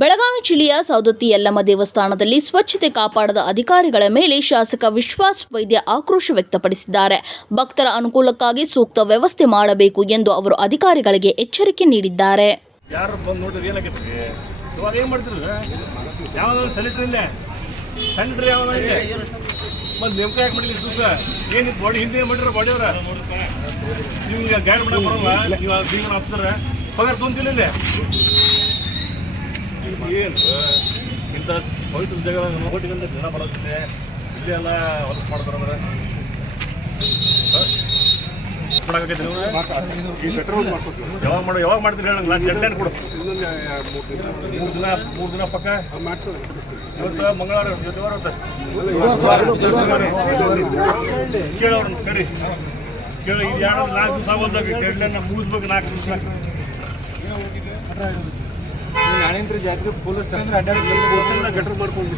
ಬೆಳಗಾವಿ ಜಿಲ್ಲೆಯ ಸೌದತ್ತಿ ಯಲ್ಲಮ್ಮ ದೇವಸ್ಥಾನದಲ್ಲಿ ಸ್ವಚ್ಛತೆ ಕಾಪಾಡದ ಅಧಿಕಾರಿಗಳ ಮೇಲೆ ಶಾಸಕ ವಿಶ್ವಾಸ್ ವೈದ್ಯ ಆಕ್ರೋಶ ವ್ಯಕ್ತಪಡಿಸಿದ್ದಾರೆ. ಭಕ್ತರ ಅನುಕೂಲಕ್ಕಾಗಿ ಸೂಕ್ತ ವ್ಯವಸ್ಥೆ ಮಾಡಬೇಕು ಎಂದು ಅವರು ಅಧಿಕಾರಿಗಳಿಗೆ ಎಚ್ಚರಿಕೆ ನೀಡಿದ್ದಾರೆ. ಏನು ಇಂಥ ಪವಿತ್ರ ಜಾಗ ನೋಟಿಗಂತ ಜನ ಬರುತ್ತೆ ಇಲ್ಲೆಲ್ಲ ಹೊಲಸು ಮಾಡ್ತಾರೆ ಯಾವಾಗ ಮಾಡ್ತೀರಿ ಹೇಳಿ ನಾನು ಡೆಡ್ ಲೈನ್ ಕೊಡು. 3 ದಿನ ಪಕ್ಕ ಇವತ್ತು ಮಂಗಳವಾರ ಕೇಳೋರು ಕರಿ ಕೇಳಿ ಇದು 4 ದಿವಸ ಆಗೋದಾಗ ಡೆಡ್ ಲೈನ್ ಮುಗಿಸ್ಬೇಕು. 4 ದಿವಸ ನಾಳೆಂದ್ರ ಜಾತ್ರೆ ಪೊಲೀಸ್ ತಂದ್ರೆ ಗಟರ್ ಮಾಡ್ಕೊಂಡು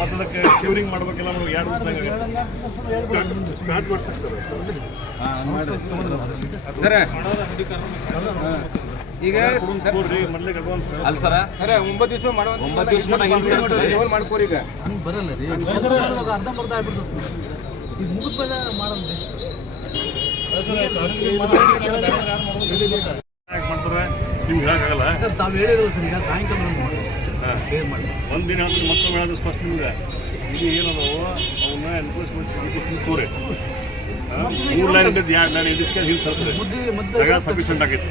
ಮತ್ತದಕ್ಕೆ ಕ್ಯೂರಿಂಗ್ ಮಾಡ್ಬೇಕೆಲ್ಲ ನಾವು 2 ದಿವಸದಾಗ ಸ್ಟಾರ್ಟ್ ಮಾಡ್ಸಕ್ತಾರೆ ಸರ. ಈಗ ಮೊದಲಿಗೆ ಅಡ್ವಾನ್ಸ್ ಅಲ್ಲ ಸರ 9 ದಿವಸ ಮಾಡುವ 9 ದಿವಸ ಮಾಡ್ಕೋರಿ. ಈಗ ಬರಲ್ಲ ರೀ, ಅರ್ಧಂಬರ್ಧ ಆಗ್ಬಿಡ್ತದೆ. ಈಗ ಮುಗಿದ್ಮೇಲೆ ಮಾಡೋದು ಮಾಡ್ತಾರೆ. ನಿಮ್ಗೆ ಹೇಳಕ್ಕಾಗಲ್ಲ ಸರ್, ತಾವು ಹೇಳಿರಲ್ಲ ಸರ್. ಈಗ ಸಾಯಂಕಾಲ ಒಂದಿನ ಮಕ್ಕಳು ಹೇಳೋದು ಸ್ಪಷ್ಟ. ನಿಮ್ಗೆ ಇದು ಏನದವು ಅವನ್ನ ಎನ್ಫೋರ್ಸ್ಮೆಂಟ್ ತೋರಿ 3 ಲೈನ್ 2 ಲೈನ್ ಇದಕ್ಕೆ ಹಿಂಗೆ ಸರಿಸ್ರಿ ಜಾಗ ಸಫಿಷಿಯೆಂಟ್ ಆಗೈತೆ.